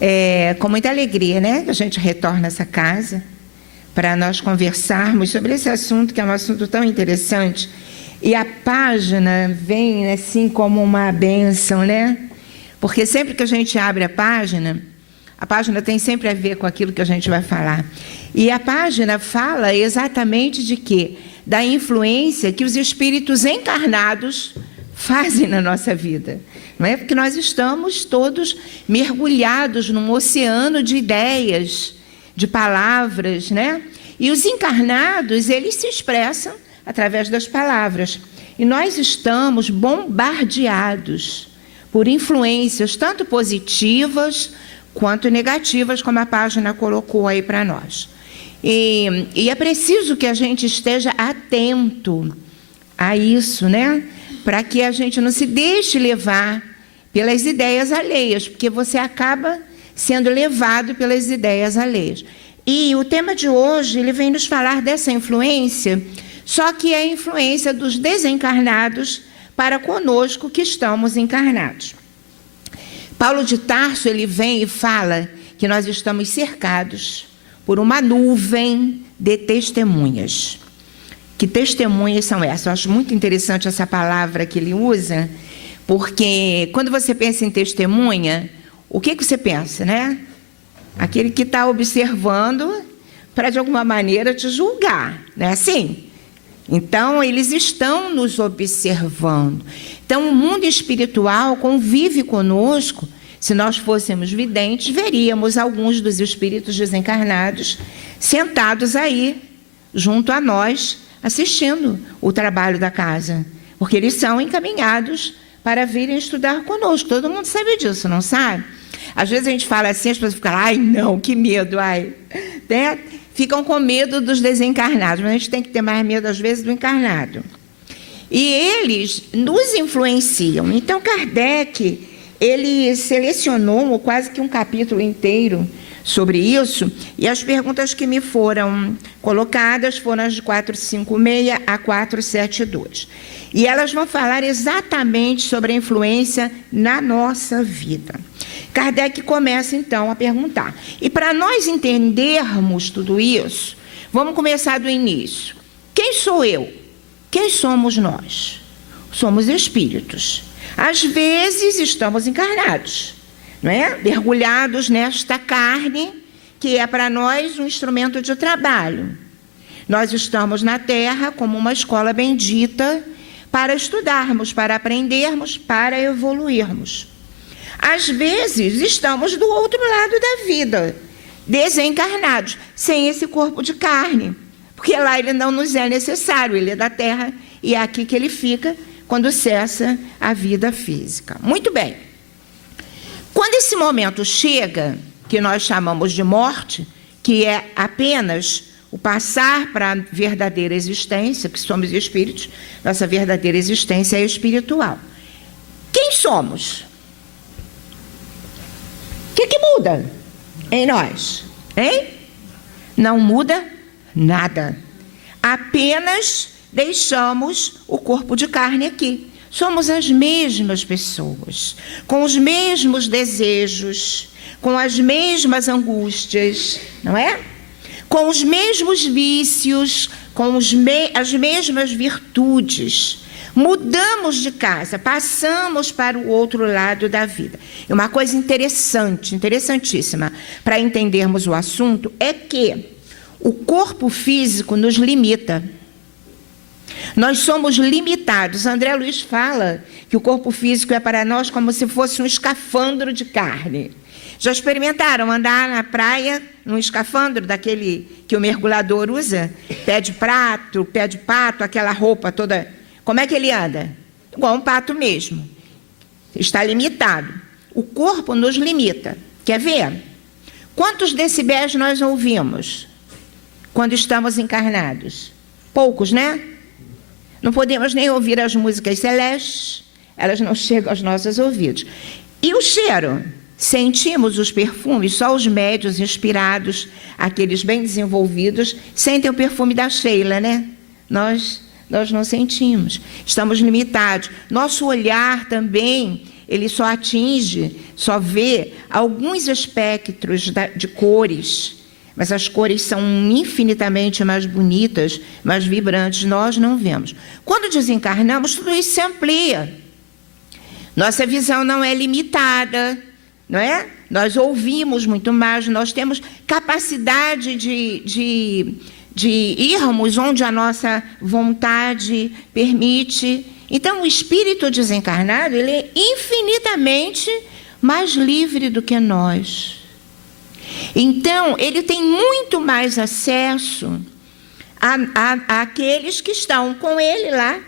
É com muita alegria, né, que a gente retorna a essa casa para nós conversarmos sobre esse assunto, que é um assunto tão interessante. E a página vem assim como uma bênção, né? Porque sempre que a gente abre a página tem sempre a ver com aquilo que a gente vai falar. E a página fala exatamente de quê? Da influência que os espíritos encarnados fazem na nossa vida. Não é? Porque nós estamos todos mergulhados num oceano de ideias, de palavras, né? E os encarnados, eles se expressam através das palavras. E nós estamos bombardeados por influências tanto positivas quanto negativas, como a página colocou aí para nós. E é preciso que a gente esteja atento a isso, né? Para que a gente não se deixe levar pelas ideias alheias, porque você acaba sendo levado pelas ideias alheias. E o tema de hoje, ele vem nos falar dessa influência, só que é a influência dos desencarnados para conosco que estamos encarnados. Paulo de Tarso, ele vem e fala que nós estamos cercados por uma nuvem de testemunhas. Que testemunhas são essas? Eu acho muito interessante essa palavra que ele usa, porque quando você pensa em testemunha, o que você pensa, né? Aquele que está observando para, de alguma maneira, te julgar, não é assim? Então, eles estão nos observando. Então, o mundo espiritual convive conosco. Se nós fôssemos videntes, veríamos alguns dos espíritos desencarnados sentados aí, junto a nós, assistindo o trabalho da casa. Porque eles são encaminhados para virem estudar conosco. Todo mundo sabe disso, não sabe? Às vezes a gente fala assim, as pessoas ficam, ai não, que medo, ai. Né? Ficam com medo dos desencarnados, mas a gente tem que ter mais medo, às vezes, do encarnado. E eles nos influenciam. Então, Kardec, ele selecionou quase que um capítulo inteiro sobre isso, e as perguntas que me foram colocadas foram as de 456 a 472. E elas vão falar exatamente sobre a influência na nossa vida. Kardec começa, então, a perguntar. E para nós entendermos tudo isso, vamos começar do início. Quem sou eu? Quem somos nós? Somos espíritos. Às vezes estamos encarnados, não é? Mergulhados nesta carne, que é para nós um instrumento de trabalho. Nós estamos na Terra como uma escola bendita para estudarmos, para aprendermos, para evoluirmos. Às vezes, estamos do outro lado da vida, desencarnados, sem esse corpo de carne, porque lá ele não nos é necessário, ele é da Terra e é aqui que ele fica quando cessa a vida física. Muito bem. Quando esse momento chega, que nós chamamos de morte, que é apenas o passar para a verdadeira existência, que somos espíritos, nossa verdadeira existência é espiritual. Quem somos? O que muda em nós? Hein? Não muda nada. Apenas deixamos o corpo de carne aqui. Somos as mesmas pessoas, com os mesmos desejos, com as mesmas angústias, não é? Com os mesmos vícios, com as mesmas virtudes. Mudamos de casa, passamos para o outro lado da vida. E uma coisa interessante, interessantíssima, para entendermos o assunto, é que o corpo físico nos limita. Nós somos limitados. André Luiz fala que o corpo físico é para nós como se fosse um escafandro de carne. Já experimentaram andar na praia num escafandro daquele que o mergulhador usa? Pé de pato, aquela roupa toda. Como é que ele anda? Igual um pato mesmo. Está limitado. O corpo nos limita. Quer ver? Quantos decibéis nós ouvimos quando estamos encarnados? Poucos, né? Não podemos nem ouvir as músicas celestes, elas não chegam aos nossos ouvidos. E o cheiro? Sentimos os perfumes, só os médios inspirados, aqueles bem desenvolvidos, sentem o perfume da Sheila, né? Nós não sentimos, estamos limitados. Nosso olhar também, ele só atinge, só vê alguns espectros de cores, mas as cores são infinitamente mais bonitas, mais vibrantes, nós não vemos. Quando desencarnamos, tudo isso se amplia. Nossa visão não é limitada, não é? Nós ouvimos muito mais, nós temos capacidade de irmos onde a nossa vontade permite. Então, o espírito desencarnado, ele é infinitamente mais livre do que nós. Então, ele tem muito mais acesso àqueles que estão com ele lá,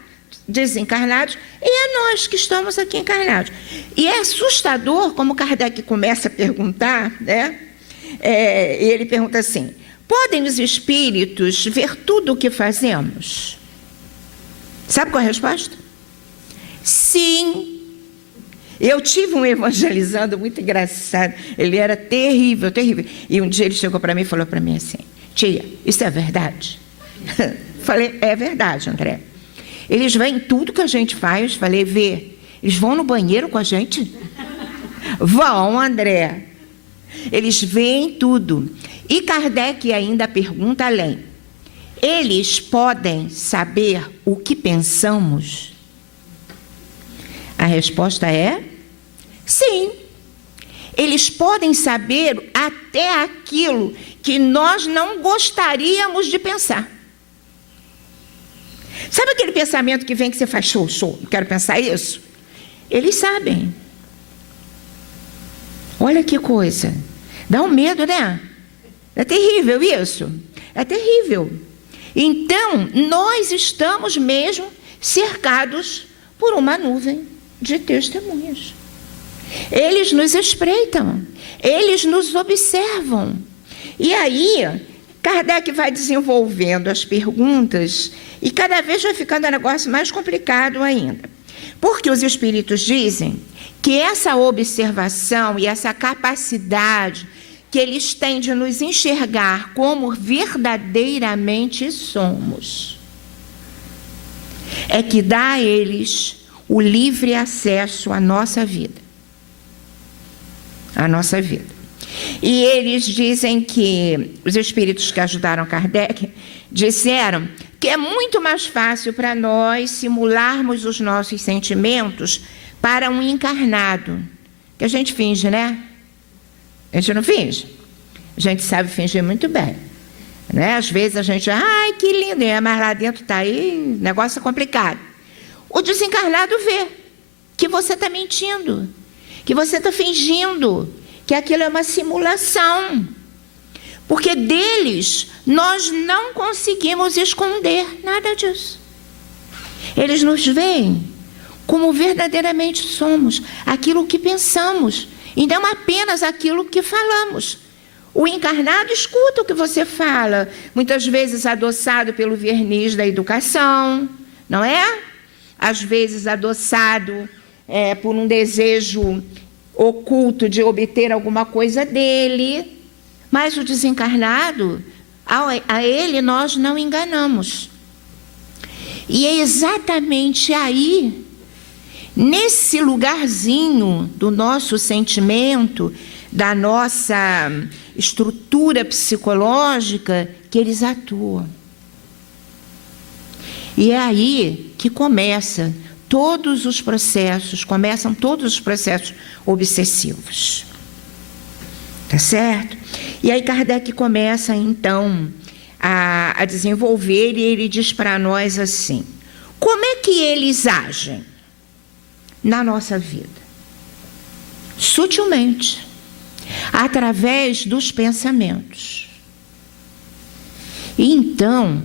desencarnados, e a nós que estamos aqui encarnados. E é assustador, como Kardec começa a perguntar, né? Ele pergunta assim: podem os espíritos ver tudo o que fazemos? Sabe qual é a resposta? Sim. Eu tive um evangelizando muito engraçado, ele era terrível, terrível. E um dia ele chegou para mim e falou para mim assim: tia, isso é verdade? Falei, é verdade, André. Eles veem tudo que a gente faz. Falei, vê. Eles vão no banheiro com a gente? Vão, André. Eles veem tudo. E Kardec ainda pergunta além: eles podem saber o que pensamos? A resposta é sim. Eles podem saber até aquilo que nós não gostaríamos de pensar. Sabe aquele pensamento que vem que você faz show, não quero pensar isso? Eles sabem. Olha que coisa. Dá um medo, né? É terrível isso. É terrível. Então, nós estamos mesmo cercados por uma nuvem de testemunhas. Eles nos espreitam. Eles nos observam. E aí, Kardec vai desenvolvendo as perguntas e cada vez vai ficando um negócio mais complicado ainda. Porque os espíritos dizem que essa observação e essa capacidade que eles têm de nos enxergar como verdadeiramente somos é que dá a eles o livre acesso à nossa vida. À nossa vida. E eles dizem que, os espíritos que ajudaram Kardec, disseram que é muito mais fácil para nós simularmos os nossos sentimentos para um encarnado. Que a gente finge, né? A gente não finge? A gente sabe fingir muito bem. Né? Às vezes a gente, ai, que lindo, mas lá dentro está aí, negócio complicado. O desencarnado vê que você está mentindo, que você está fingindo, que aquilo é uma simulação. Porque deles nós não conseguimos esconder nada disso. Eles nos veem como verdadeiramente somos, aquilo que pensamos, e não apenas aquilo que falamos. O encarnado escuta o que você fala, muitas vezes adoçado pelo verniz da educação, não é? Às vezes adoçado por um desejo oculto de obter alguma coisa dele, mas o desencarnado, a ele nós não enganamos. E é exatamente aí, nesse lugarzinho do nosso sentimento, da nossa estrutura psicológica, que eles atuam. E é aí que começam todos os processos obsessivos. Tá certo? E aí Kardec começa, então, a desenvolver, e ele diz para nós assim: como é que eles agem na nossa vida? Sutilmente, através dos pensamentos. E então,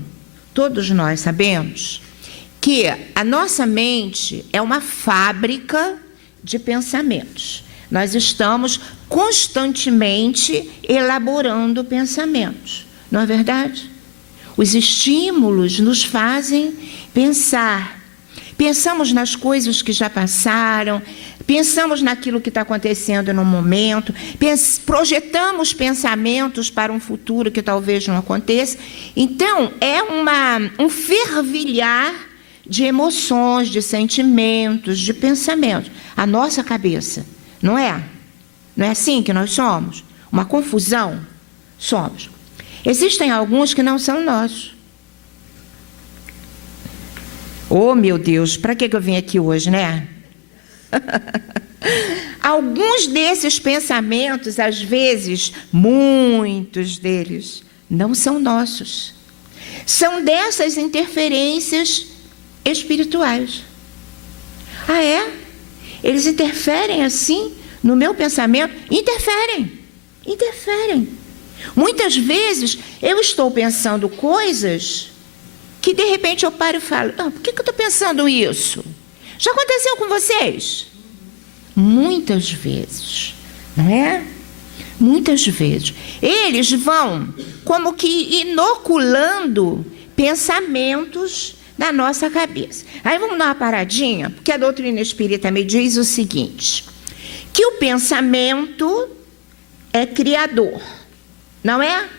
todos nós sabemos que a nossa mente é uma fábrica de pensamentos. Nós estamos constantemente elaborando pensamentos, não é verdade? Os estímulos nos fazem pensar. Pensamos nas coisas que já passaram, pensamos naquilo que está acontecendo no momento, projetamos pensamentos para um futuro que talvez não aconteça. Então, é um fervilhar de emoções, de sentimentos, de pensamentos. A nossa cabeça, não é? Não é assim que nós somos? Uma confusão? Somos. Existem alguns que não são nossos. Oh, meu Deus, para que eu vim aqui hoje, né? Alguns desses pensamentos, às vezes, muitos deles, não são nossos. São dessas interferências espirituais. Ah, é? Eles interferem assim no meu pensamento? Interferem. Muitas vezes eu estou pensando coisas que de repente eu paro e falo, não, por que eu estou pensando isso? Já aconteceu com vocês? Muitas vezes, não é? Muitas vezes. Eles vão como que inoculando pensamentos na nossa cabeça. Aí vamos dar uma paradinha, porque a doutrina espírita me diz o seguinte, que o pensamento é criador, não é?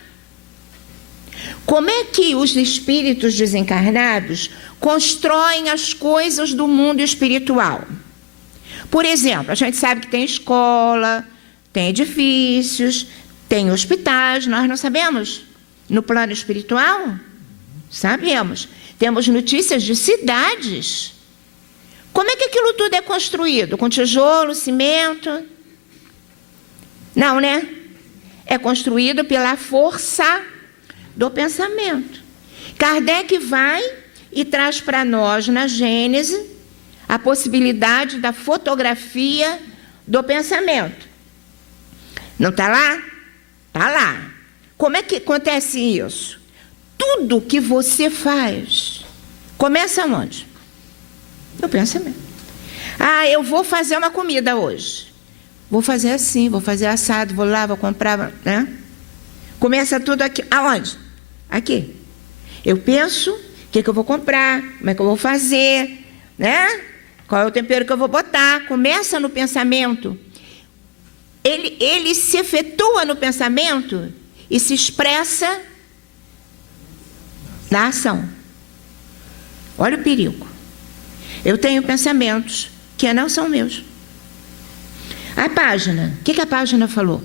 Como é que os espíritos desencarnados constroem as coisas do mundo espiritual? Por exemplo, a gente sabe que tem escola, tem edifícios, tem hospitais, nós não sabemos? No plano espiritual? Sabemos. Temos notícias de cidades. Como é que aquilo tudo é construído? Com tijolo, cimento? Não, né? É construído pela força do pensamento. Kardec vai e traz para nós, na Gênese, a possibilidade da fotografia do pensamento. Não está lá? Está lá. Como é que acontece isso? Tudo que você faz começa onde? No pensamento. Ah, eu vou fazer uma comida hoje. Vou fazer assim, vou fazer assado, vou lá, vou comprar, né? Começa tudo aqui. Aonde? Aqui. Eu penso o que eu vou comprar, como é que eu vou fazer, né? Qual é o tempero que eu vou botar? Começa no pensamento. Ele se efetua no pensamento e se expressa na ação. Olha o perigo. Eu tenho pensamentos que não são meus. A página, o que a página falou?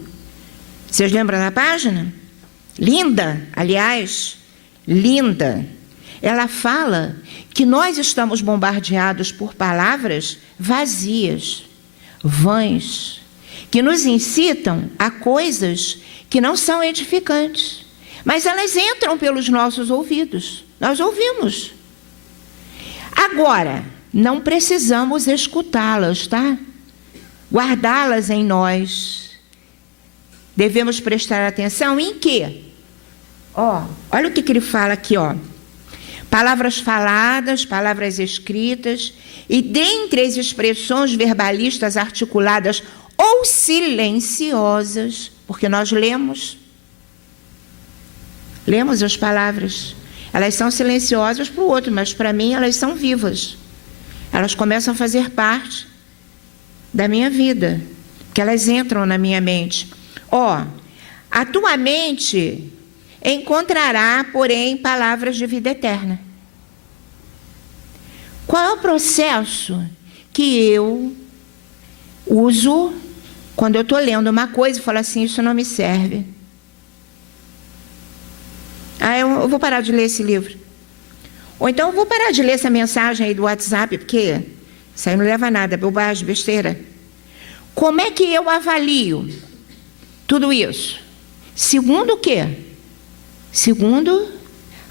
Vocês lembram da página? Linda, aliás, linda. Ela fala que nós estamos bombardeados por palavras vazias, vãs, que nos incitam a coisas que não são edificantes. Mas elas entram pelos nossos ouvidos. Nós ouvimos. Agora, não precisamos escutá-las, tá? Guardá-las em nós. Devemos prestar atenção em quê? Olha o que ele fala aqui, ó. Palavras faladas, palavras escritas, e dentre as expressões verbalistas articuladas ou silenciosas, porque nós lemos as palavras. Elas são silenciosas para o outro, mas para mim elas são vivas. Elas começam a fazer parte da minha vida, porque elas entram na minha mente. A tua mente encontrará, porém, palavras de vida eterna. Qual é o processo que eu uso quando eu estou lendo uma coisa e falo assim, isso não me serve? Eu vou parar de ler esse livro. Ou então eu vou parar de ler essa mensagem aí do WhatsApp, porque isso aí não leva a nada, bobagem, besteira. Como é que eu avalio tudo isso? Segundo o quê? Segundo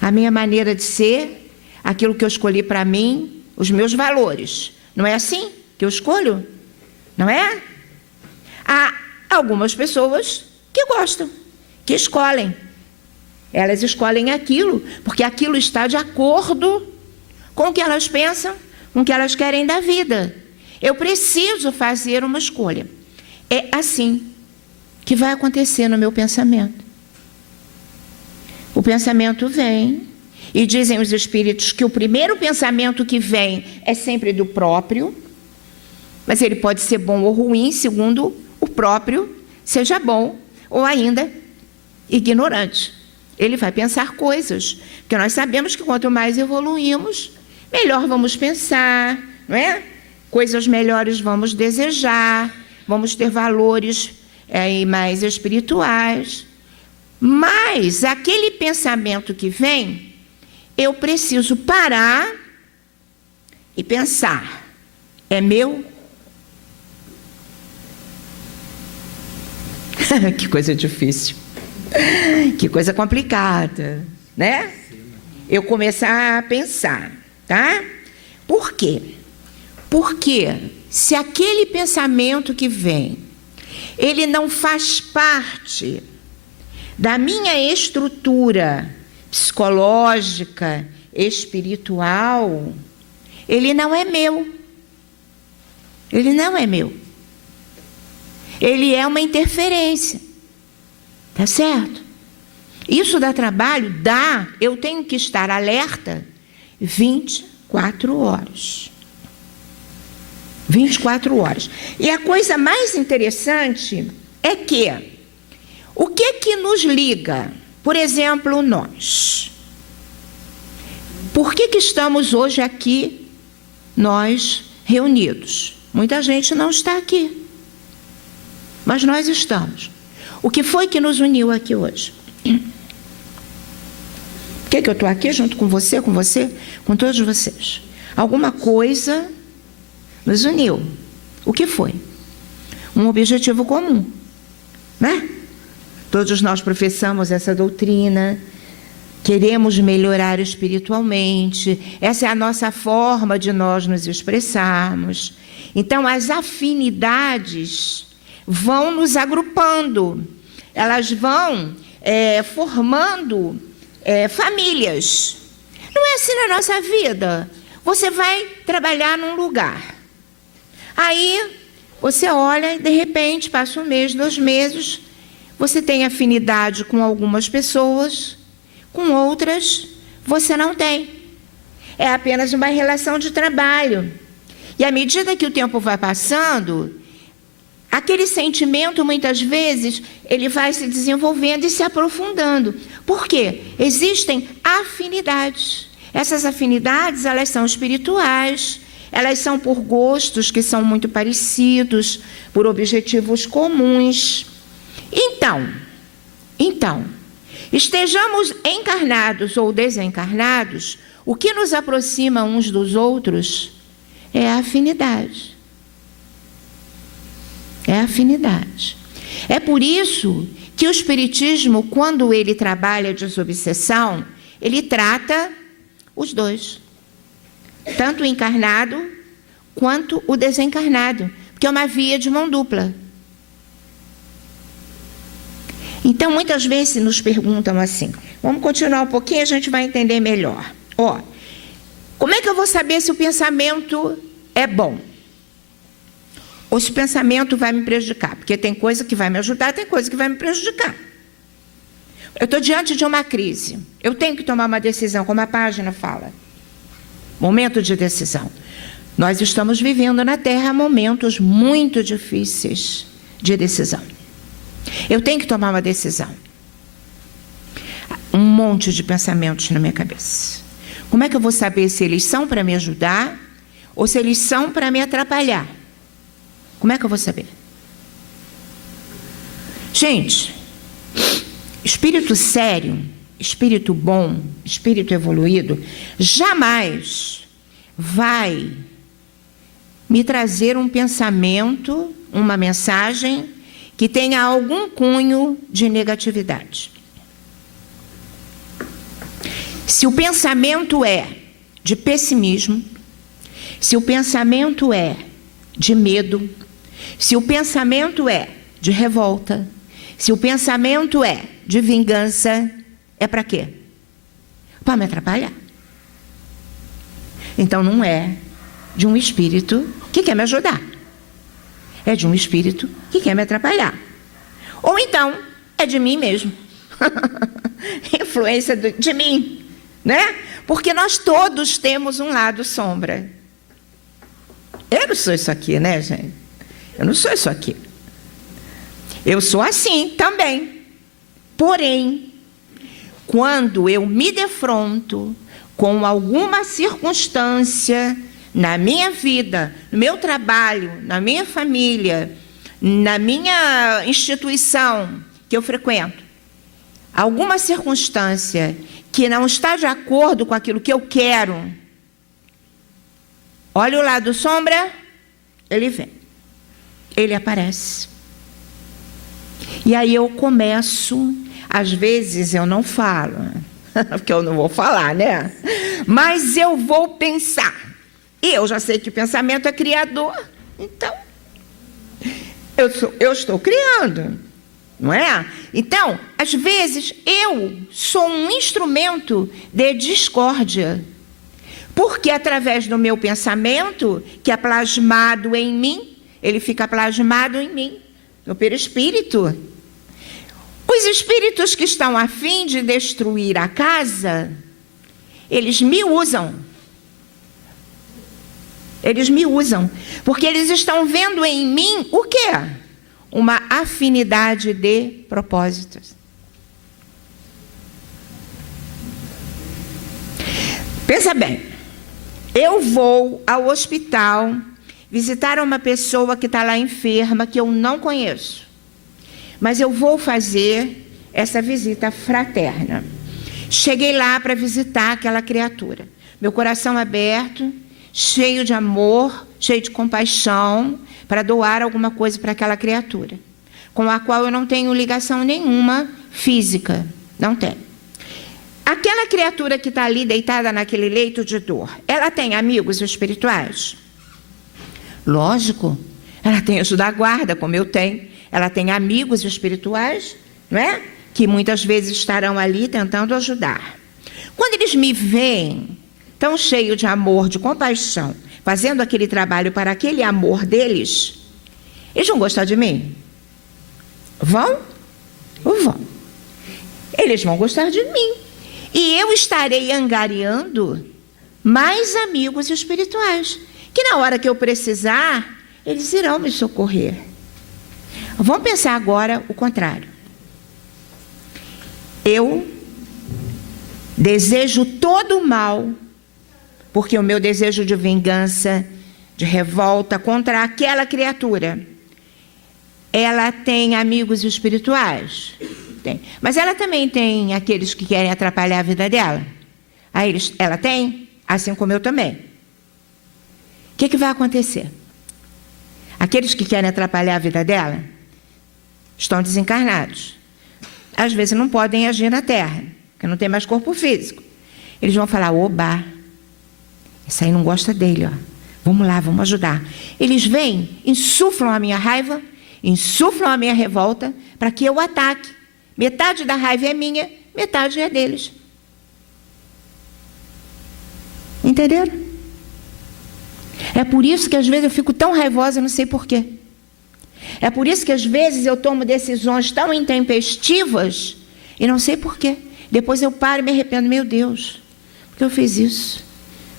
a minha maneira de ser, aquilo que eu escolhi para mim, os meus valores. Não é assim que eu escolho? Não é? Há algumas pessoas que gostam, que escolhem. Elas escolhem aquilo, porque aquilo está de acordo com o que elas pensam, com o que elas querem da vida. Eu preciso fazer uma escolha. É assim que vai acontecer no meu pensamento. O pensamento vem, e dizem os espíritos que o primeiro pensamento que vem é sempre do próprio, mas ele pode ser bom ou ruim, segundo o próprio seja bom ou ainda ignorante. Ele vai pensar coisas, porque nós sabemos que quanto mais evoluímos, melhor vamos pensar, não é? Coisas melhores vamos desejar, vamos ter valores mais espirituais. Mas aquele pensamento que vem, eu preciso parar e pensar: é meu? Que coisa difícil, que coisa complicada, né? Eu começar a pensar, tá? Por quê? Porque se aquele pensamento que vem, ele não faz parte da minha estrutura psicológica, espiritual, ele não é meu. Ele não é meu. Ele é uma interferência. Tá certo? Isso dá trabalho? Dá. Eu tenho que estar alerta 24 horas. 24 horas. E a coisa mais interessante é que o que nos liga? Por exemplo, nós. Por que estamos hoje aqui, nós reunidos? Muita gente não está aqui. Mas nós estamos. O que foi que nos uniu aqui hoje? Por que eu estou aqui junto com você, com todos vocês? Alguma coisa nos uniu. O que foi? Um objetivo comum, né? Todos nós professamos essa doutrina, queremos melhorar espiritualmente, essa é a nossa forma de nós nos expressarmos. Então, as afinidades vão nos agrupando, elas vão formando famílias. Não é assim na nossa vida. Você vai trabalhar num lugar, aí você olha e de repente passa um mês, 2 meses, você tem afinidade com algumas pessoas, com outras você não tem. É apenas uma relação de trabalho. E à medida que o tempo vai passando, aquele sentimento, muitas vezes, ele vai se desenvolvendo e se aprofundando. Por quê? Existem afinidades. Essas afinidades, elas são espirituais, elas são por gostos que são muito parecidos, por objetivos comuns. Então, estejamos encarnados ou desencarnados, o que nos aproxima uns dos outros é a afinidade. É a afinidade. É por isso que o Espiritismo, quando ele trabalha a desobsessão, ele trata os dois. Tanto o encarnado quanto o desencarnado. Porque é uma via de mão dupla. Então, muitas vezes nos perguntam assim, vamos continuar um pouquinho, a gente vai entender melhor. Como é que eu vou saber se o pensamento é bom? Ou se o pensamento vai me prejudicar? Porque tem coisa que vai me ajudar, tem coisa que vai me prejudicar. Eu estou diante de uma crise. Eu tenho que tomar uma decisão, como a página fala. Momento de decisão. Nós estamos vivendo na Terra momentos muito difíceis de decisão. Eu tenho que tomar uma decisão. Um monte de pensamentos na minha cabeça. Como é que eu vou saber se eles são para me ajudar ou se eles são para me atrapalhar? Como é que eu vou saber? Gente, espírito sério, espírito bom, espírito evoluído, jamais vai me trazer um pensamento, uma mensagem que tenha algum cunho de negatividade. Se o pensamento é de pessimismo, se o pensamento é de medo, se o pensamento é de revolta, se o pensamento é de vingança, é para quê? Para me atrapalhar. Então não é de um espírito que quer me ajudar. É de um espírito que quer me atrapalhar. Ou então é de mim mesmo. Influência de mim, né? Porque nós todos temos um lado sombra. Eu não sou isso aqui, né, gente? Eu não sou isso aqui. Eu sou assim também. Porém, quando eu me defronto com alguma circunstância na minha vida, no meu trabalho, na minha família, na minha instituição que eu frequento, alguma circunstância que não está de acordo com aquilo que eu quero, olha o lado sombra, ele vem, ele aparece. E aí eu começo, às vezes eu não falo, porque eu não vou falar, né? Mas eu vou pensar. E eu já sei que o pensamento é criador, então eu estou criando, não é? Então, às vezes, eu sou um instrumento de discórdia, porque através do meu pensamento, que é plasmado em mim, ele fica plasmado em mim, no perispírito. Os espíritos que estão a fim de destruir a casa, eles me usam. Eles me usam, porque eles estão vendo em mim o quê? Uma afinidade de propósitos. Pensa bem, eu vou ao hospital visitar uma pessoa que está lá enferma, que eu não conheço, mas eu vou fazer essa visita fraterna. Cheguei lá para visitar aquela criatura, meu coração aberto, cheio de amor, cheio de compaixão, para doar alguma coisa para aquela criatura, com a qual eu não tenho ligação nenhuma física, não tenho. Aquela criatura que está ali deitada naquele leito de dor, ela tem amigos espirituais? Lógico, ela tem anjo da guarda, como eu tenho, ela tem amigos espirituais, não é? Que muitas vezes estarão ali tentando ajudar. Quando eles me veem tão cheio de amor, de compaixão, fazendo aquele trabalho para aquele amor deles, eles vão gostar de mim? Vão? Ou vão? Eles vão gostar de mim. E eu estarei angariando mais amigos espirituais, que na hora que eu precisar, eles irão me socorrer. Vamos pensar agora o contrário. Eu desejo todo o mal, porque o meu desejo de vingança, de revolta contra aquela criatura, ela tem amigos espirituais? Tem. Mas ela também tem aqueles que querem atrapalhar a vida dela? Ela tem? Assim como eu também. O que vai acontecer? Aqueles que querem atrapalhar a vida dela estão desencarnados. Às vezes não podem agir na Terra, porque não tem mais corpo físico. Eles vão falar, oba, esse aí não gosta dele, ó. Vamos lá, vamos ajudar. Eles vêm, insuflam a minha raiva, insuflam a minha revolta, para que eu ataque. Metade da raiva é minha, metade é deles. Entenderam? É por isso que às vezes eu fico tão raivosa, não sei porquê. É por isso que às vezes eu tomo decisões tão intempestivas e não sei porquê. Depois eu paro e me arrependo. Meu Deus, por que eu fiz isso?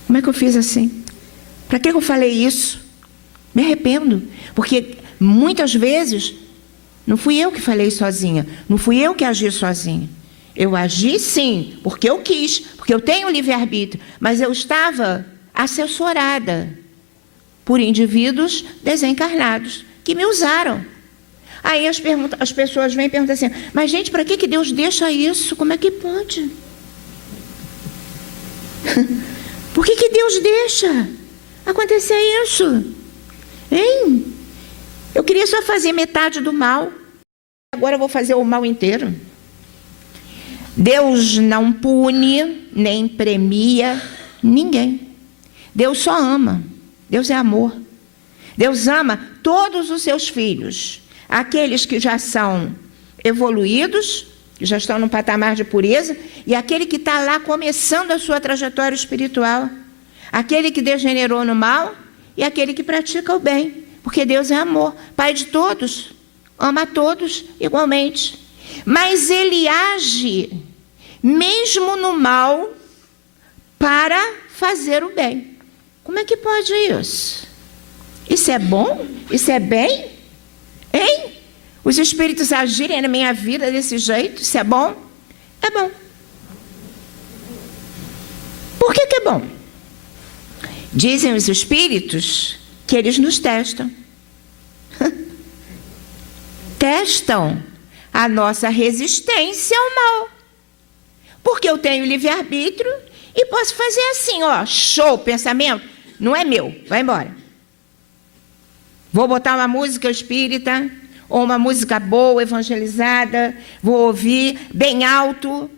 Como é que eu fiz assim? Para que eu falei isso? Me arrependo. Porque muitas vezes não fui eu que falei sozinha. Não fui eu que agi sozinha. Eu agi sim, porque eu quis, porque eu tenho livre-arbítrio. Mas eu estava assessorada por indivíduos desencarnados que me usaram. Aí as pessoas vêm e perguntam assim, mas gente, para que Deus deixa isso? Como é que pode? Por que Deus deixa acontecer isso? Hein? Eu queria só fazer metade do mal, agora eu vou fazer o mal inteiro. Deus não pune, nem premia ninguém. Deus só ama. Deus é amor. Deus ama todos os seus filhos, aqueles que já são evoluídos, que já estão num patamar de pureza, e aquele que está lá começando a sua trajetória espiritual, aquele que degenerou no mal e aquele que pratica o bem, porque Deus é amor, Pai de todos, ama a todos igualmente. Mas Ele age, mesmo no mal, para fazer o bem. Como é que pode isso? Isso é bom? Isso é bem? Hein? Os espíritos agirem na minha vida desse jeito? Isso é bom? É bom. Por que que é bom? Dizem os espíritos que eles nos testam. Testam a nossa resistência ao mal. Porque eu tenho livre-arbítrio e posso fazer assim, ó, show, pensamento, não é meu, vai embora. Vou botar uma música espírita, ou uma música boa, evangelizada, vou ouvir bem alto,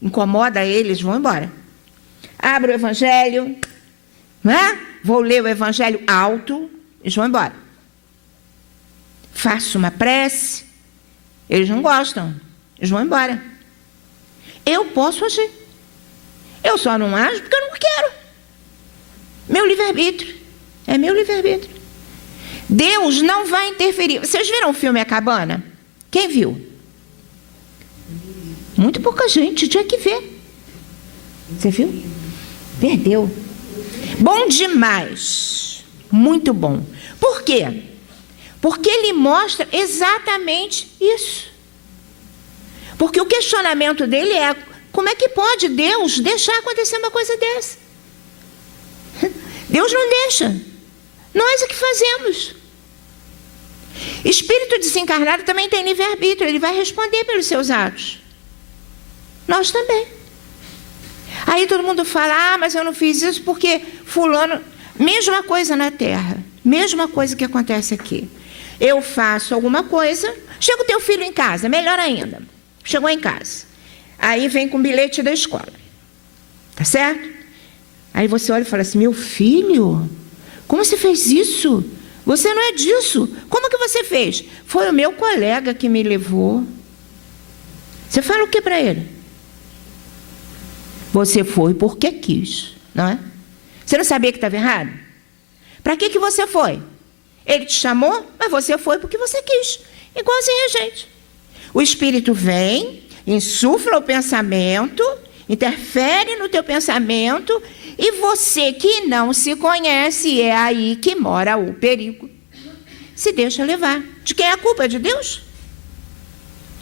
incomoda eles, vão embora. Abro o evangelho, né? Vou ler o evangelho alto, eles vão embora. Faço uma prece, eles não gostam, eles vão embora. Eu posso agir. Eu só não ajo porque eu não quero. Meu livre-arbítrio. É meu livre-arbítrio. Deus não vai interferir. Vocês viram o filme A Cabana? Quem viu? Muito pouca gente, tinha que ver. Você viu? Perdeu. Bom demais. Muito bom. Por quê? Porque ele mostra exatamente isso. Porque o questionamento dele é: como é que pode Deus deixar acontecer uma coisa dessa? Deus não deixa. Nós é que fazemos. Espírito desencarnado também tem livre-arbítrio. Ele vai responder pelos seus atos. Nós também. Aí todo mundo fala: ah, mas eu não fiz isso porque fulano... Mesma coisa na Terra. Mesma coisa que acontece aqui. Eu faço alguma coisa, chega o teu filho em casa, melhor ainda. Chegou em casa. Aí vem com o bilhete da escola. Tá certo? Aí você olha e fala assim: meu filho, como você fez isso? Você não é disso. Como que você fez? Foi o meu colega que me levou. Você fala o que para ele? Você foi porque quis, não é? Você não sabia que estava errado? Para que você foi? Ele te chamou, mas você foi porque você quis. Igualzinho a gente. O Espírito vem, insufla o pensamento, interfere no teu pensamento, e você que não se conhece, é aí que mora o perigo. Se deixa levar. De quem é a culpa? É de Deus?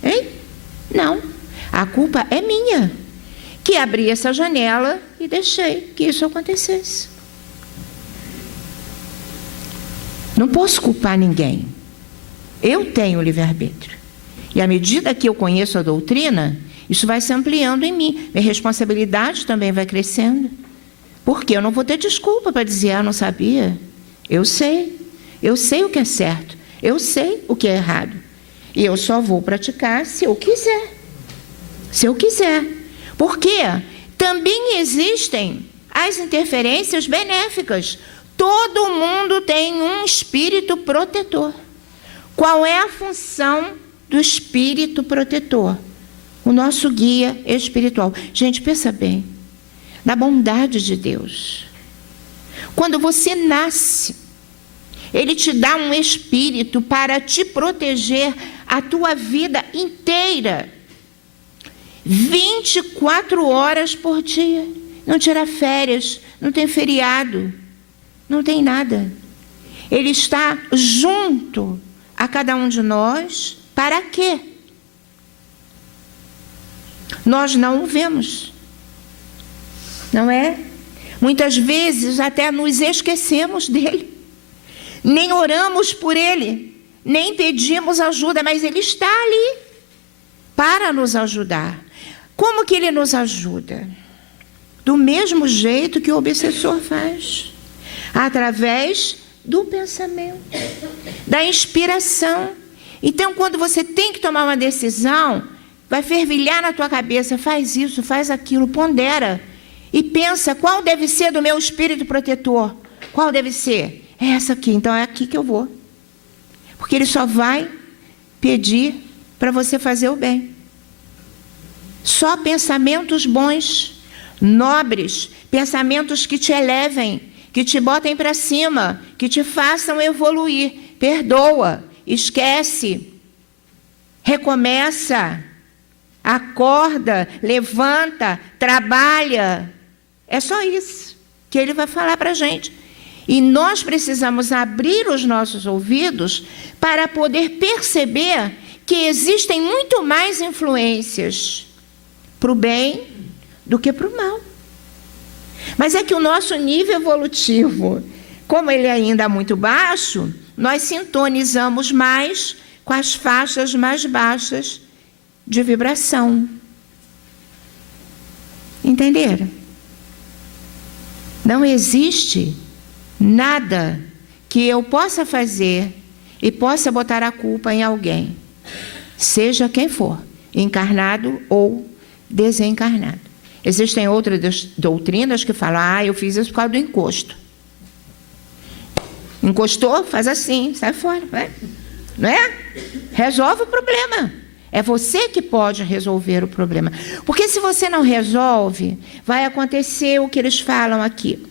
Hein? Não. A culpa é minha, que abri essa janela e deixei que isso acontecesse. Não posso culpar ninguém. Eu tenho livre-arbítrio. E à medida que eu conheço a doutrina, isso vai se ampliando em mim. Minha responsabilidade também vai crescendo. Porque eu não vou ter desculpa para dizer: ah, não sabia. Eu sei. Eu sei o que é certo. Eu sei o que é errado. E eu só vou praticar se eu quiser. Se eu quiser. Porque também existem as interferências benéficas. Todo mundo tem um espírito protetor. Qual é a função do espírito protetor? O nosso guia espiritual. Gente, pensa bem. Na bondade de Deus. Quando você nasce, Ele te dá um espírito para te proteger a tua vida inteira. 24 horas por dia. Não tira férias, não tem feriado, não tem nada. Ele está junto a cada um de nós. Para quê? Nós não o vemos. Não é? Muitas vezes até nos esquecemos dele. Nem oramos por ele, nem pedimos ajuda, mas ele está ali para nos ajudar. Como que ele nos ajuda? Do mesmo jeito que o obsessor faz. Através do pensamento, da inspiração. Então, quando você tem que tomar uma decisão, vai fervilhar na tua cabeça: faz isso, faz aquilo, pondera. E pensa: qual deve ser do meu espírito protetor? Qual deve ser? É essa aqui, então é aqui que eu vou. Porque ele só vai pedir para você fazer o bem. Só pensamentos bons, nobres, pensamentos que te elevem, que te botem para cima, que te façam evoluir. Perdoa, esquece, recomeça, acorda, levanta, trabalha. É só isso que ele vai falar para a gente. E nós precisamos abrir os nossos ouvidos para poder perceber que existem muito mais influências para o bem do que para o mal. Mas é que o nosso nível evolutivo, como ele ainda é muito baixo, nós sintonizamos mais com as faixas mais baixas de vibração. Entenderam? Não existe nada que eu possa fazer e possa botar a culpa em alguém, seja quem for, encarnado ou desencarnado. Existem outras doutrinas que falam, eu fiz isso por causa do encosto. Encostou, faz assim, sai fora, vai. Não é? Resolve o problema. É você que pode resolver o problema. Porque se você não resolve, vai acontecer o que eles falam aqui.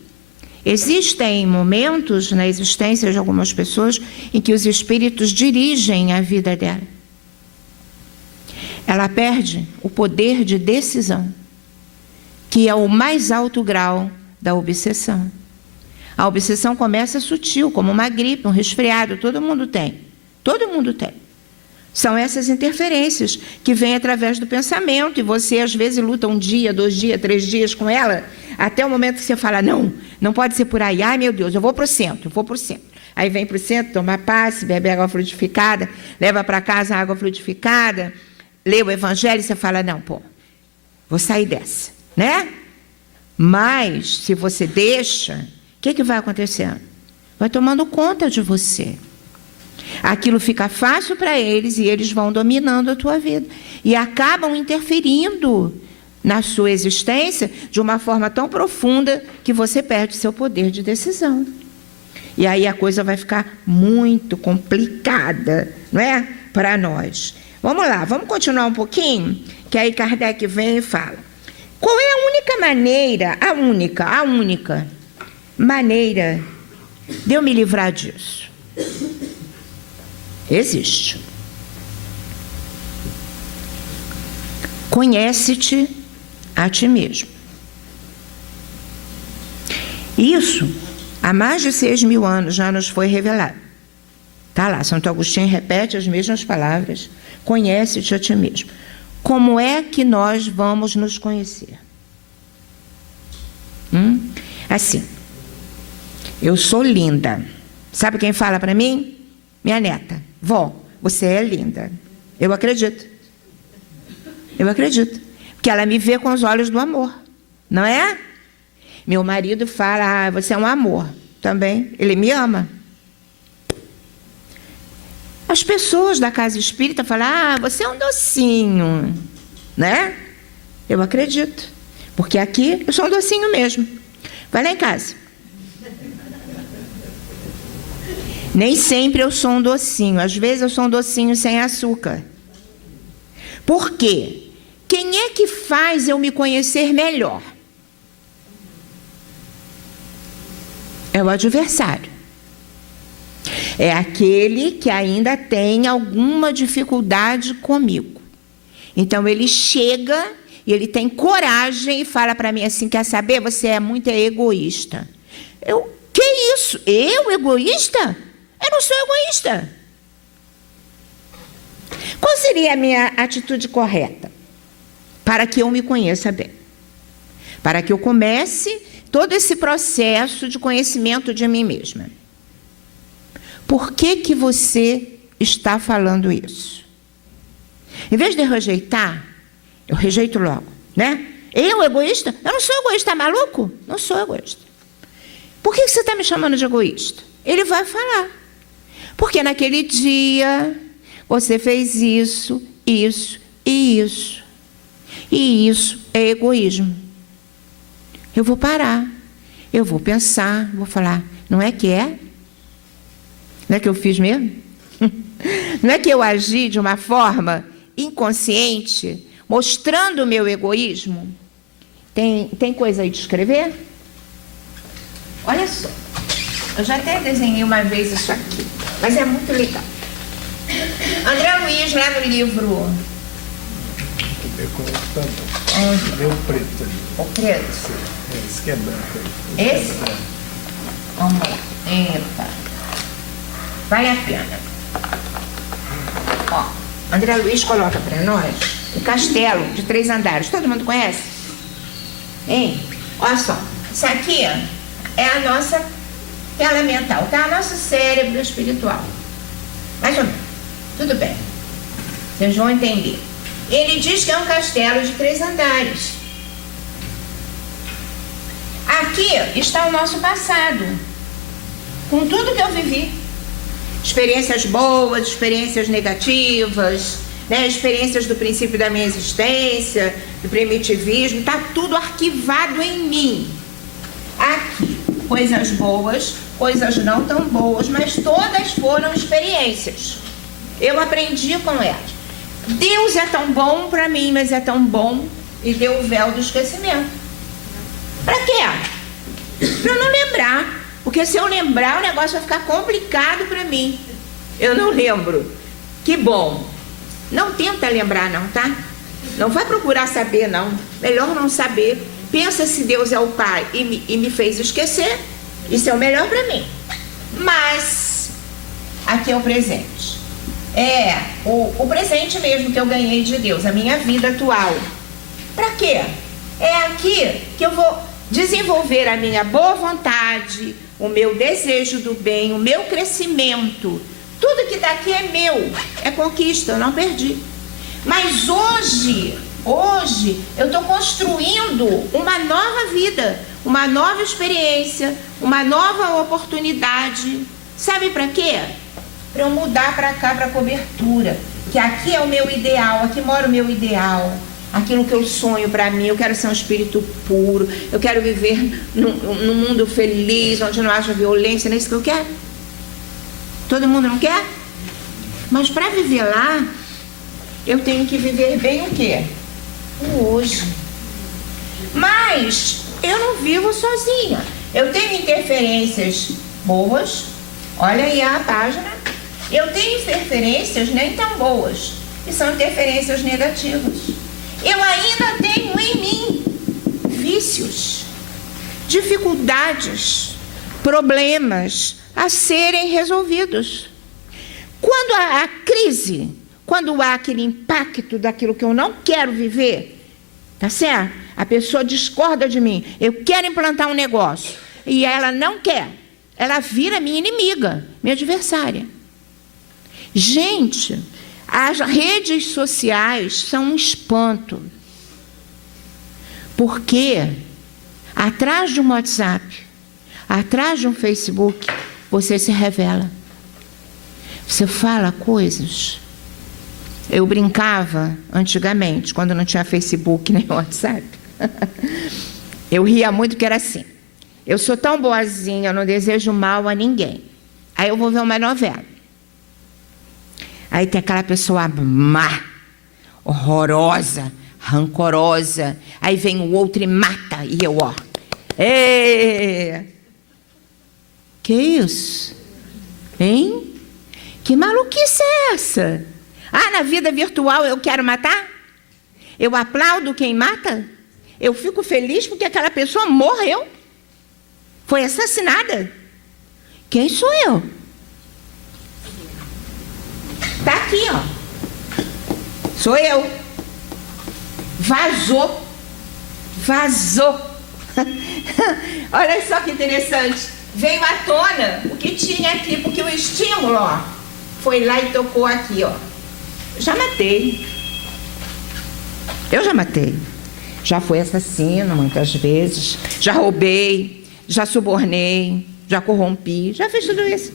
Existem momentos na existência de algumas pessoas em que os espíritos dirigem a vida dela. Ela perde o poder de decisão, que é o mais alto grau da obsessão. A obsessão começa sutil, como uma gripe, um resfriado, todo mundo tem. Todo mundo tem. São essas interferências que vêm através do pensamento, e você às vezes luta 1 dia, 2 dias, 3 dias com ela, até o momento que você fala, não pode ser por aí, ai meu Deus, eu vou para o centro. Aí vem para o centro, toma passe, bebe água fluidificada, leva para casa água fluidificada, lê o evangelho e você fala, vou sair dessa, né? Mas, se você deixa, o que vai acontecendo? Vai tomando conta de você. Aquilo fica fácil para eles e eles vão dominando a tua vida. E acabam interferindo na sua existência de uma forma tão profunda que você perde seu poder de decisão. E aí a coisa vai ficar muito complicada, não é? Para nós. Vamos lá, vamos continuar um pouquinho, que aí Kardec vem e fala. Qual é a única maneira, a única maneira de eu me livrar disso? Existe. Conhece-te a ti mesmo. Isso, há mais de 6.000 anos já nos foi revelado. Está lá, Santo Agostinho repete as mesmas palavras. Conhece-te a ti mesmo. Como é que nós vamos nos conhecer? Assim, eu sou linda. Sabe quem fala para mim? Minha neta. Vó, você é linda. Eu acredito. Porque ela me vê com os olhos do amor. Não é? Meu marido fala, você é um amor. Também, ele me ama. As pessoas da casa espírita falam, você é um docinho. Né? Eu acredito. Porque aqui eu sou um docinho mesmo. Vai lá em casa. Nem sempre eu sou um docinho. Às vezes eu sou um docinho sem açúcar. Por quê? Quem é que faz eu me conhecer melhor? É o adversário. É aquele que ainda tem alguma dificuldade comigo. Então ele chega e ele tem coragem e fala para mim assim, quer saber? Você é muito egoísta. Que isso? Eu egoísta? Eu não sou egoísta. Qual seria a minha atitude correta? Para que eu me conheça bem. Para que eu comece todo esse processo de conhecimento de mim mesma. Por que você está falando isso? Em vez de rejeitar, eu rejeito logo, né? Eu, egoísta? Eu não sou egoísta, tá maluco? Não sou egoísta. Por que você está me chamando de egoísta? Ele vai falar. Porque naquele dia você fez isso, isso e isso. E isso é egoísmo. Eu vou parar. Eu vou pensar, vou falar, não é que é? Não é que eu fiz mesmo? Não é que eu agi de uma forma inconsciente, mostrando o meu egoísmo? Tem coisa aí de escrever? Olha só. Eu já até desenhei uma vez isso aqui, mas é muito legal. André Luiz, lá no livro... Onde? O preto ali. O preto? Esse que é branco. Esse? Vamos lá. Eita. Vale a pena. Ó, André Luiz coloca para nós um castelo de 3 andares. Todo mundo conhece? Hein? Olha só. Isso aqui é a nossa tela mental, tá? Nosso cérebro espiritual. Mais ou menos. Tudo bem. Vocês vão entender. Ele diz que é um castelo de 3 andares. Aqui está o nosso passado, com tudo que eu vivi. Experiências boas, experiências negativas, né? Experiências do princípio da minha existência, do primitivismo, está tudo arquivado em mim. Aqui, coisas boas, coisas não tão boas, mas todas foram experiências. Eu aprendi com elas. Deus é tão bom para mim, mas é tão bom, e deu o véu do esquecimento. Para quê? Para eu não lembrar. Porque se eu lembrar, o negócio vai ficar complicado para mim. Eu não lembro. Que bom. Não tenta lembrar não, tá? Não vai procurar saber não. Melhor não saber. Pensa se Deus é o Pai e me fez esquecer. Isso é o melhor para mim. Mas aqui é o presente. É o presente mesmo que eu ganhei de Deus, a minha vida atual. Para quê? É aqui que eu vou desenvolver a minha boa vontade, o meu desejo do bem, o meu crescimento. Tudo que daqui é meu, é conquista, eu não perdi. Mas hoje eu estou construindo uma nova vida, uma nova experiência, uma nova oportunidade. Sabe para quê? Para eu mudar para cá, para a cobertura. Que aqui é o meu ideal, aqui mora o meu ideal. Aquilo que eu sonho para mim, eu quero ser um espírito puro, eu quero viver num mundo feliz, onde não haja violência, não é isso que eu quero? Todo mundo não quer? Mas para viver lá, eu tenho que viver bem o quê? O hoje. Mas eu não vivo sozinha. Eu tenho interferências boas, olha aí a página. Eu tenho interferências nem tão boas, que são interferências negativas. Eu ainda tenho em mim vícios, dificuldades, problemas a serem resolvidos. Quando há a crise, quando há aquele impacto daquilo que eu não quero viver, tá certo? A pessoa discorda de mim, eu quero implantar um negócio, e ela não quer, ela vira minha inimiga, minha adversária. Gente, as redes sociais são um espanto, porque atrás de um WhatsApp, atrás de um Facebook, você se revela. Você fala coisas. Eu brincava antigamente, quando não tinha Facebook nem WhatsApp. Eu ria muito porque era assim. Eu sou tão boazinha, eu não desejo mal a ninguém. Aí eu vou ver uma novela. Aí tem aquela pessoa má, horrorosa, rancorosa. Aí vem o outro e mata. E eu, ó. Que isso? Hein? Que maluquice é essa? Ah, na vida virtual eu quero matar? Eu aplaudo quem mata? Eu fico feliz porque aquela pessoa morreu. Foi assassinada. Quem sou eu? Tá aqui, ó. Sou eu. Vazou. Olha só que interessante. Veio à tona o que tinha aqui, porque o estímulo, ó, foi lá e tocou aqui, ó. Já matei. Eu já matei. Já fui assassino muitas vezes. Já roubei. Já subornei. Já corrompi. Já fiz tudo isso.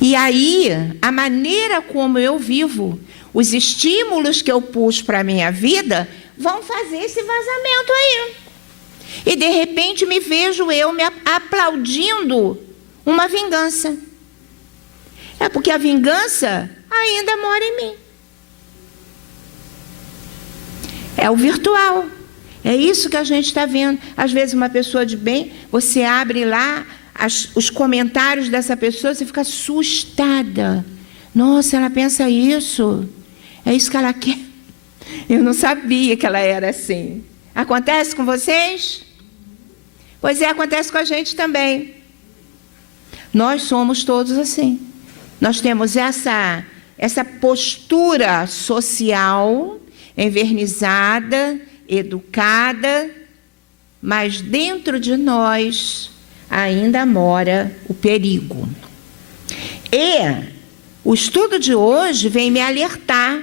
E aí, a maneira como eu vivo, os estímulos que eu pus para a minha vida, vão fazer esse vazamento aí. E de repente me vejo eu me aplaudindo uma vingança. É porque a vingança ainda mora em mim. É o virtual. É isso que a gente está vendo. Às vezes uma pessoa de bem, você abre lá os comentários dessa pessoa, você fica assustada. Nossa, ela pensa isso. É isso que ela quer. Eu não sabia que ela era assim. Acontece com vocês? Pois é, acontece com a gente também. Nós somos todos assim. Nós temos essa postura social, envernizada, educada, mas dentro de nós ainda mora o perigo. E o estudo de hoje vem me alertar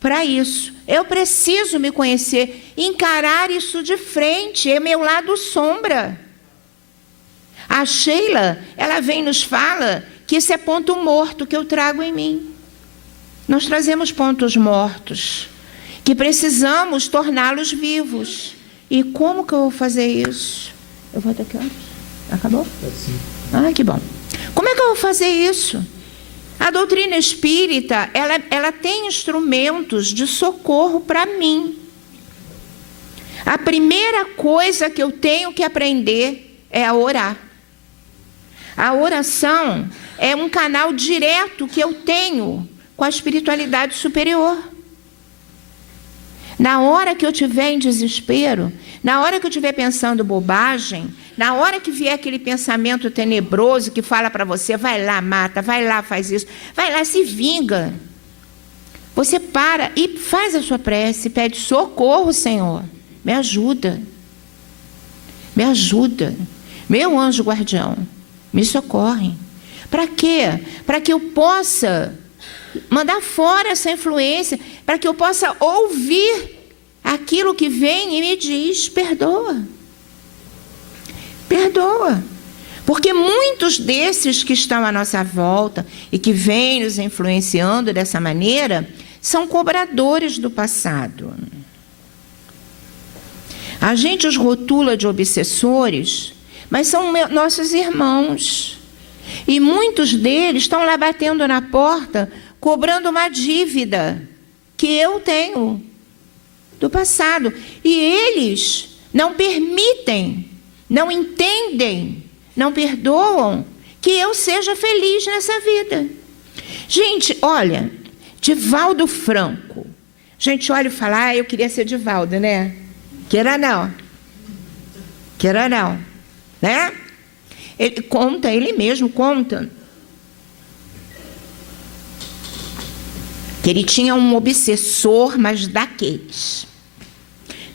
para isso. Eu preciso me conhecer, encarar isso de frente, é meu lado sombra. A Sheila, ela vem nos fala que isso é ponto morto que eu trago em mim. Nós trazemos pontos mortos, que precisamos torná-los vivos. E como que eu vou fazer isso? Eu vou até aqui, ó. Acabou? Sim. Ah, que bom. Como é que eu vou fazer isso? A doutrina espírita, ela tem instrumentos de socorro para mim. A primeira coisa que eu tenho que aprender é a orar. A oração é um canal direto que eu tenho com a espiritualidade superior. Na hora que eu estiver em desespero, na hora que eu estiver pensando bobagem, na hora que vier aquele pensamento tenebroso que fala para você, vai lá, mata, vai lá, faz isso, vai lá, se vinga. Você para e faz a sua prece, pede socorro, Senhor. Me ajuda. Me ajuda. Meu anjo guardião, me socorre. Para quê? Para que eu possa mandar fora essa influência, para que eu possa ouvir aquilo que vem e me diz, perdoa. Perdoa. Porque muitos desses que estão à nossa volta e que vêm nos influenciando dessa maneira, são cobradores do passado. A gente os rotula de obsessores, mas são nossos irmãos. E muitos deles estão lá batendo na porta, cobrando uma dívida que eu tenho do passado. E eles não permitem, não entendem, não perdoam que eu seja feliz nessa vida. Gente, olha, Divaldo Franco. A gente olha e fala, eu queria ser Divaldo, né? Queira não. Queira não. Né? Ele mesmo conta que ele tinha um obsessor, mas daqueles.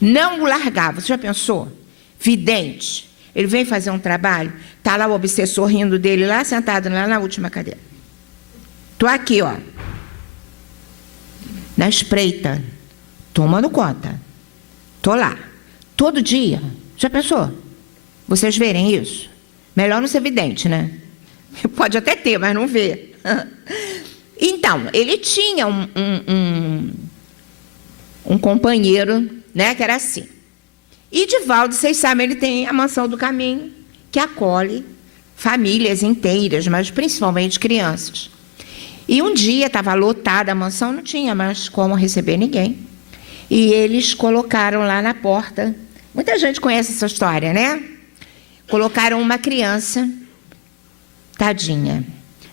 Não o largava. Você já pensou? Vidente. Ele vem fazer um trabalho, está lá o obsessor rindo dele, lá sentado, lá na última cadeira. Estou aqui, ó. Na espreita. Tomando conta. Estou lá. Todo dia. Já pensou? Vocês verem isso? Melhor não ser vidente, né? Pode até ter, mas não vê. Então, ele tinha um companheiro, né, que era assim. E Divaldo, vocês sabem, ele tem a Mansão do Caminho, que acolhe famílias inteiras, mas principalmente crianças. E um dia estava lotada a mansão, não tinha mais como receber ninguém. E eles colocaram lá na porta, muita gente conhece essa história, né? Colocaram uma criança, tadinha,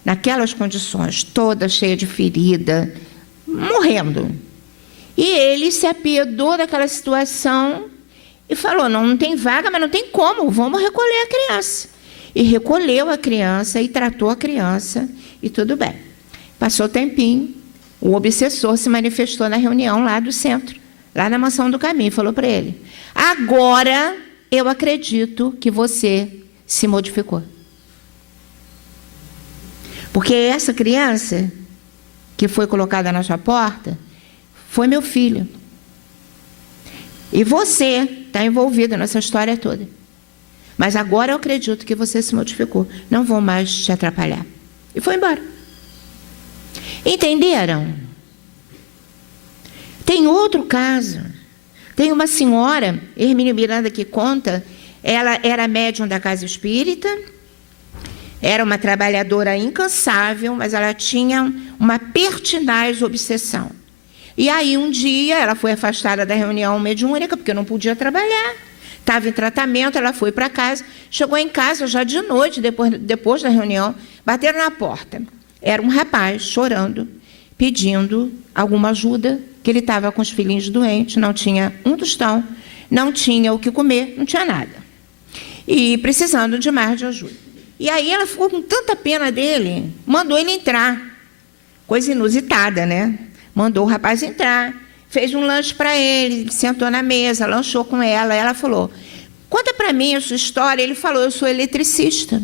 naquelas condições, toda cheia de ferida, morrendo. E ele se apiedou daquela situação e falou, não tem vaga, mas não tem como, vamos recolher a criança. E recolheu a criança e tratou a criança e tudo bem. Passou o tempinho, o obsessor se manifestou na reunião lá do centro, lá na Mansão do Caminho, falou para ele, agora eu acredito que você se modificou. Porque essa criança que foi colocada na sua porta foi meu filho. E você está envolvido nessa história toda. Mas agora eu acredito que você se modificou. Não vou mais te atrapalhar. E foi embora. Entenderam? Tem outro caso. Tem uma senhora, Hermínio Miranda, que conta, ela era médium da casa espírita, era uma trabalhadora incansável, mas ela tinha uma pertinaz obsessão. E aí, um dia, ela foi afastada da reunião mediúnica, porque não podia trabalhar. Estava em tratamento, ela foi para casa. Chegou em casa já de noite, depois da reunião, bateram na porta. Era um rapaz chorando, pedindo alguma ajuda, que ele estava com os filhinhos doentes, não tinha um tostão, não tinha o que comer, não tinha nada. E precisando de mais de ajuda. E aí ela ficou com tanta pena dele, mandou ele entrar. Coisa inusitada, né? Mandou o rapaz entrar, fez um lanche para ele, sentou na mesa, lanchou com ela. Ela falou, conta para mim a sua história. Ele falou, eu sou eletricista,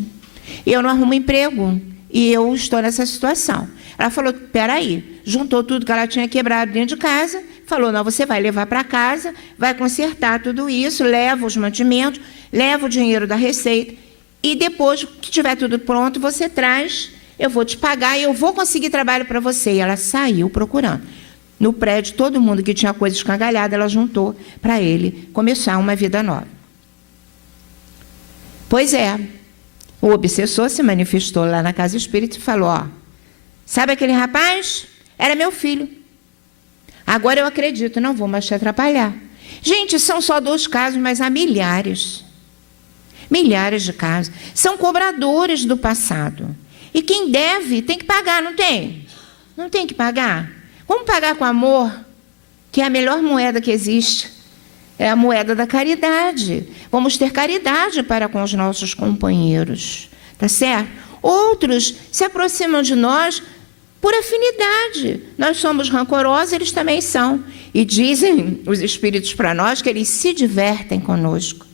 eu não arrumo emprego e eu estou nessa situação. Ela falou, peraí, juntou tudo que ela tinha quebrado dentro de casa, falou, não, você vai levar para casa, vai consertar tudo isso, leva os mantimentos, leva o dinheiro da receita, e depois que tiver tudo pronto, você traz, eu vou te pagar e eu vou conseguir trabalho para você. E ela saiu procurando. No prédio, todo mundo que tinha coisa escangalhada, ela juntou para ele começar uma vida nova. Pois é, o obsessor se manifestou lá na casa espírita e falou, ó, sabe aquele rapaz? Era meu filho. Agora eu acredito, não vou mais te atrapalhar. Gente, são só 2 casos, mas há milhares. Milhares de casos. São cobradores do passado. E quem deve tem que pagar, não tem? Não tem que pagar? Vamos pagar com amor, que é a melhor moeda que existe. É a moeda da caridade. Vamos ter caridade para com os nossos companheiros. Tá certo? Outros se aproximam de nós por afinidade. Nós somos rancorosos, eles também são. E dizem os espíritos para nós que eles se divertem conosco,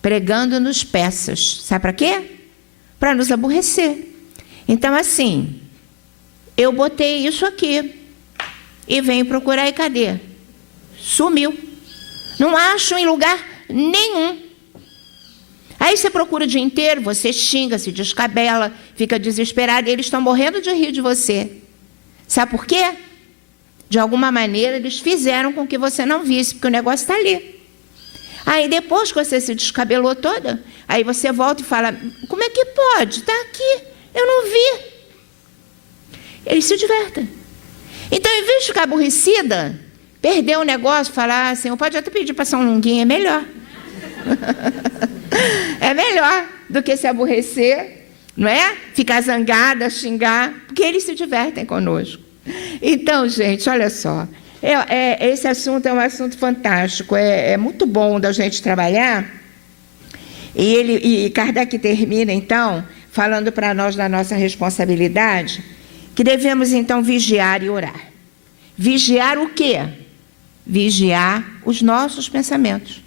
pregando-nos peças. Sabe para quê? Para nos aborrecer. Então, assim, eu botei isso aqui e venho procurar e cadê? Sumiu. Não acho em lugar nenhum. Aí você procura o dia inteiro, você xinga, se descabela, fica desesperado, e eles estão morrendo de rir de você. Sabe por quê? De alguma maneira, eles fizeram com que você não visse, porque o negócio está ali. Aí, depois que você se descabelou toda, aí você volta e fala, como é que pode? Está aqui, eu não vi. Eles se divertem. Então, em vez de ficar aborrecida, perder o negócio, falar assim, eu pode até pedir para São Longuinho, é melhor. É melhor do que se aborrecer, não é? Ficar zangada, xingar, porque eles se divertem conosco. Então, gente, olha só, esse assunto é um assunto fantástico, é muito bom da gente trabalhar. E Kardec termina, então, falando para nós da nossa responsabilidade, que devemos, então, vigiar e orar. Vigiar o quê? Vigiar os nossos pensamentos.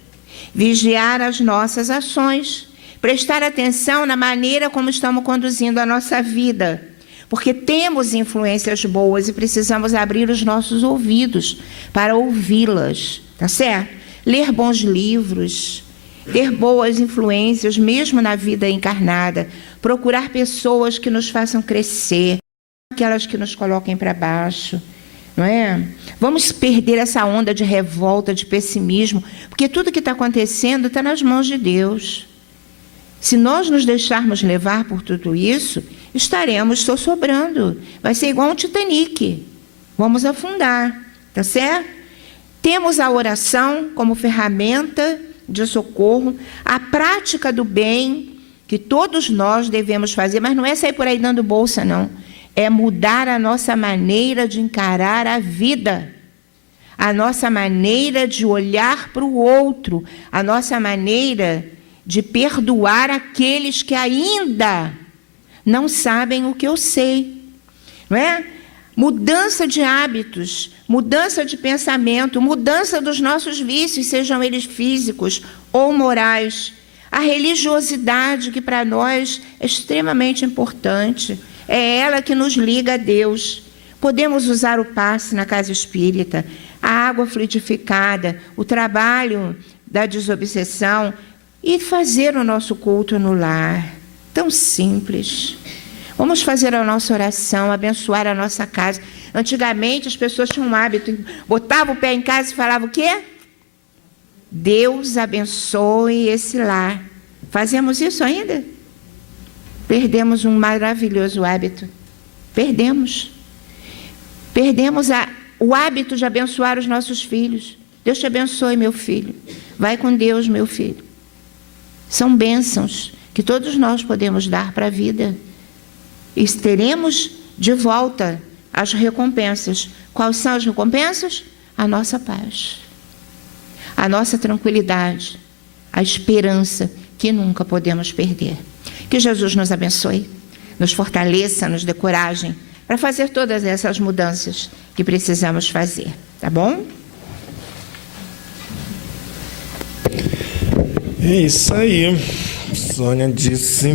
Vigiar as nossas ações, prestar atenção na maneira como estamos conduzindo a nossa vida, porque temos influências boas e precisamos abrir os nossos ouvidos para ouvi-las, tá certo? Ler bons livros, ter boas influências, mesmo na vida encarnada, procurar pessoas que nos façam crescer, aquelas que nos coloquem para baixo, não é? Vamos perder essa onda de revolta, de pessimismo, porque tudo que está acontecendo está nas mãos de Deus. Se nós nos deixarmos levar por tudo isso, estaremos sossobrando. Vai ser igual um Titanic. Vamos afundar, tá certo? Temos a oração como ferramenta de socorro, a prática do bem, que todos nós devemos fazer, mas não é sair por aí dando bolsa, não. É mudar a nossa maneira de encarar a vida, a nossa maneira de olhar para o outro, a nossa maneira de perdoar aqueles que ainda não sabem o que eu sei, não é? Mudança de hábitos, mudança de pensamento, mudança dos nossos vícios, sejam eles físicos ou morais. A religiosidade, que para nós é extremamente importante, é ela que nos liga a Deus. Podemos usar o passe na casa espírita, a água fluidificada, o trabalho da desobsessão e fazer o nosso culto no lar. Tão simples. Vamos fazer a nossa oração, abençoar a nossa casa. Antigamente as pessoas tinham um hábito, botavam o pé em casa e falavam o quê? Deus abençoe esse lar. Fazemos isso ainda? Perdemos um maravilhoso hábito. Perdemos. Perdemos o hábito de abençoar os nossos filhos. Deus te abençoe, meu filho. Vai com Deus, meu filho. São bênçãos que todos nós podemos dar para a vida. E teremos de volta as recompensas. Quais são as recompensas? A nossa paz, a nossa tranquilidade, a esperança que nunca podemos perder. Que Jesus nos abençoe, nos fortaleça, nos dê coragem para fazer todas essas mudanças que precisamos fazer, tá bom? É isso aí. Sônia disse